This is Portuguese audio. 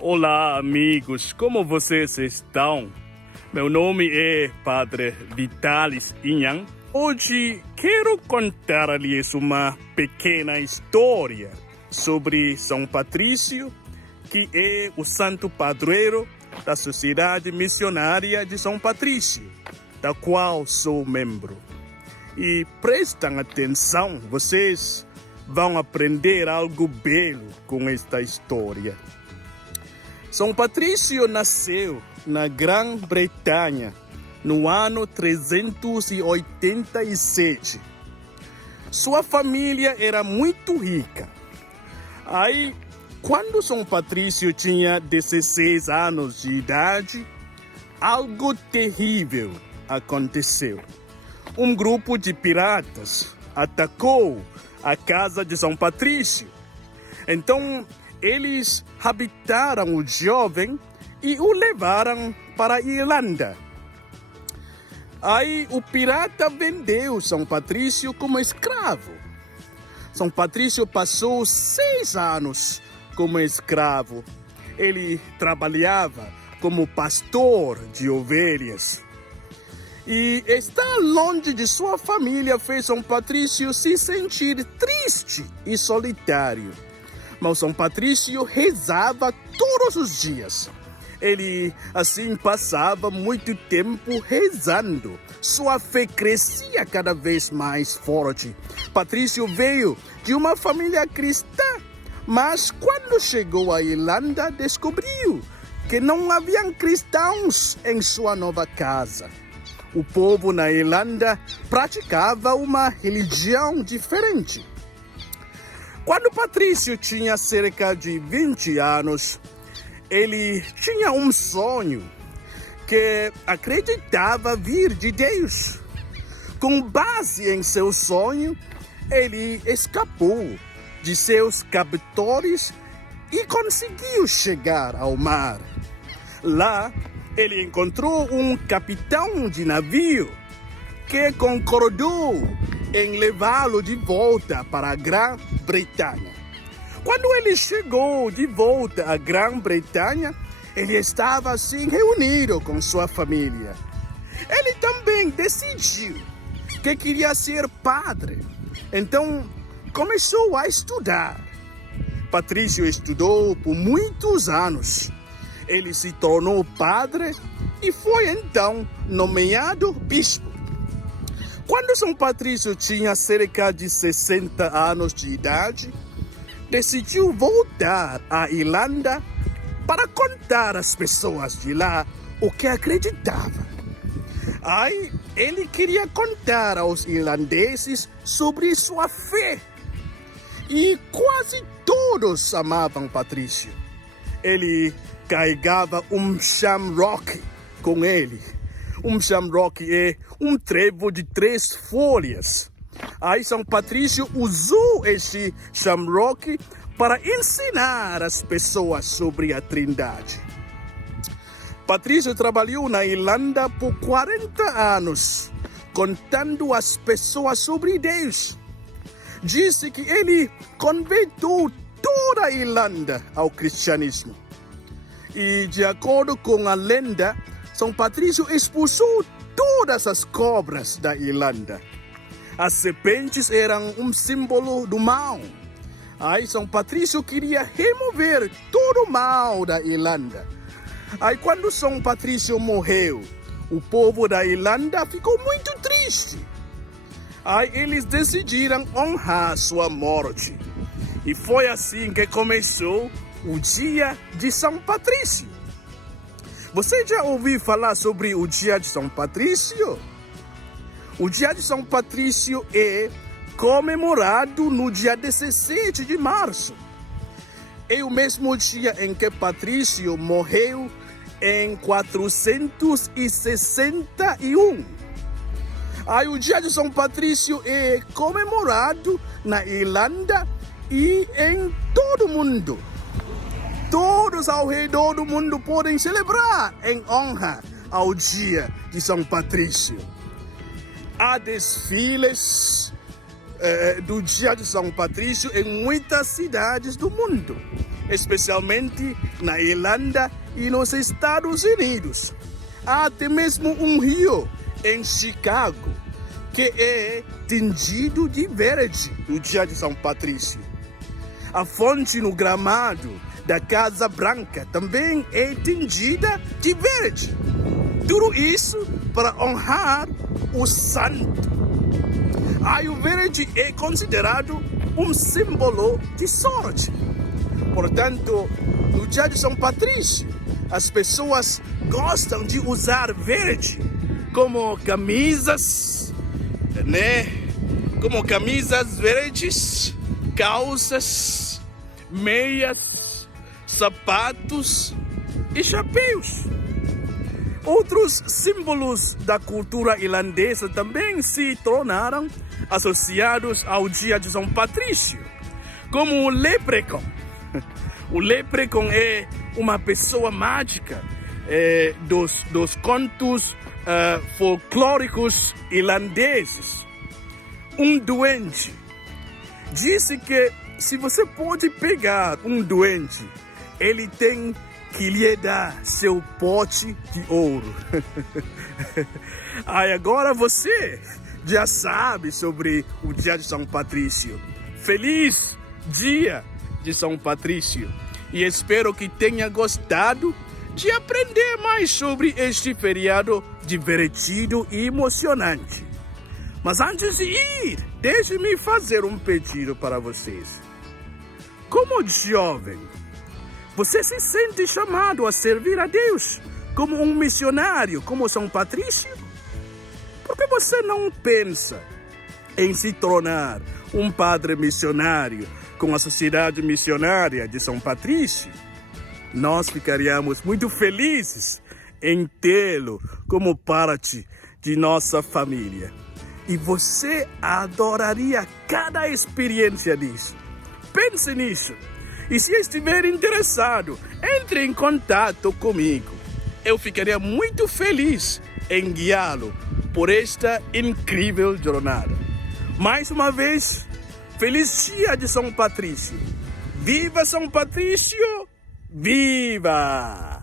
Olá, amigos, como vocês estão? Meu nome é Padre Vitalis Inhan. Hoje quero contar-lhes uma pequena história sobre São Patrício, que é o santo padroeiro da Sociedade Missionária de São Patrício, da qual sou membro. E prestem atenção, vocês vão aprender algo belo com esta história. São Patrício nasceu na Grã-Bretanha no ano 387. Sua família era muito rica. Aí, quando São Patrício tinha 16 anos de idade, algo terrível aconteceu. Um grupo de piratas atacou a casa de São Patrício. Então, eles raptaram o jovem e o levaram para a Irlanda. Aí o pirata vendeu São Patrício como escravo. São Patrício passou 6 anos como escravo. Ele trabalhava como pastor de ovelhas. E estar longe de sua família fez São Patrício se sentir triste e solitário. Mas São Patrício rezava todos os dias. Ele, assim, passava muito tempo rezando. Sua fé crescia cada vez mais forte. Patrício veio de uma família cristã, mas quando chegou à Irlanda, descobriu que não haviam cristãos em sua nova casa. O povo na Irlanda praticava uma religião diferente. Quando Patrício tinha cerca de 20 anos, ele tinha um sonho que acreditava vir de Deus. Com base em seu sonho, ele escapou de seus captores e conseguiu chegar ao mar. Lá, ele encontrou um capitão de navio que concordou em levá-lo de volta para a Grã-Bretanha. Quando ele chegou de volta à Grã-Bretanha, ele estava assim reunido com sua família. Ele também decidiu que queria ser padre, então começou a estudar. Patrício estudou por muitos anos. Ele se tornou padre e foi então nomeado bispo. Quando São Patrício tinha cerca de 60 anos de idade, decidiu voltar à Irlanda para contar às pessoas de lá o que acreditava. Aí ele queria contar aos irlandeses sobre sua fé. E quase todos amavam Patrício. Ele carregava um shamrock com ele. Um shamrock é um trevo de 3 folhas. Aí São Patrício usou este shamrock para ensinar as pessoas sobre a Trindade. Patrício trabalhou na Irlanda por 40 anos, contando às pessoas sobre Deus. Disse que ele converteu toda a Irlanda ao cristianismo. E, de acordo com a lenda, São Patrício expulsou todas as cobras da Irlanda. As serpentes eram um símbolo do mal. Aí São Patrício queria remover todo o mal da Irlanda. Aí quando São Patrício morreu, o povo da Irlanda ficou muito triste. Aí eles decidiram honrar sua morte. E foi assim que começou o dia de São Patrício. Você já ouviu falar sobre o dia de São Patrício? O dia de São Patrício é comemorado no dia 17 de março. É o mesmo dia em que Patrício morreu em 461. Aí o dia de São Patrício é comemorado na Irlanda e em todo o mundo. Todos ao redor do mundo podem celebrar em honra ao dia de São Patrício. Há desfiles do dia de São Patrício em muitas cidades do mundo. especialmente na Irlanda e nos Estados Unidos. Há até mesmo um rio em Chicago que é tingido de verde no dia de São Patrício. A fonte no gramado da Casa Branca também é tingida de verde. Tudo isso para honrar o santo. O verde é considerado um símbolo de sorte. Portanto, no dia de São Patrício, as pessoas gostam de usar verde como camisas, né? Como camisas verdes, calças, meias, sapatos e chapéus. Outros símbolos da cultura irlandesa também se tornaram associados ao dia de São Patrício, como o leprechaun. O leprechaun é uma pessoa mágica dos contos folclóricos irlandeses. Um doente. Disse que se você pode pegar um doente, ele tem que lhe dar seu pote de ouro. Agora você já sabe sobre o dia de São Patrício. Feliz dia de São Patrício. E espero que tenha gostado de aprender mais sobre este feriado divertido e emocionante. Mas antes de ir, deixe-me fazer um pedido para vocês. Como jovem, você se sente chamado a servir a Deus como um missionário, como São Patrício? Por que você não pensa em se tornar um padre missionário com a Sociedade Missionária de São Patrício? Nós ficaríamos muito felizes em tê-lo como parte de nossa família. E você adoraria cada experiência disso. Pense nisso. E se estiver interessado, entre em contato comigo. Eu ficaria muito feliz em guiá-lo por esta incrível jornada. Mais uma vez, feliz dia de São Patrício. Viva São Patrício! Viva!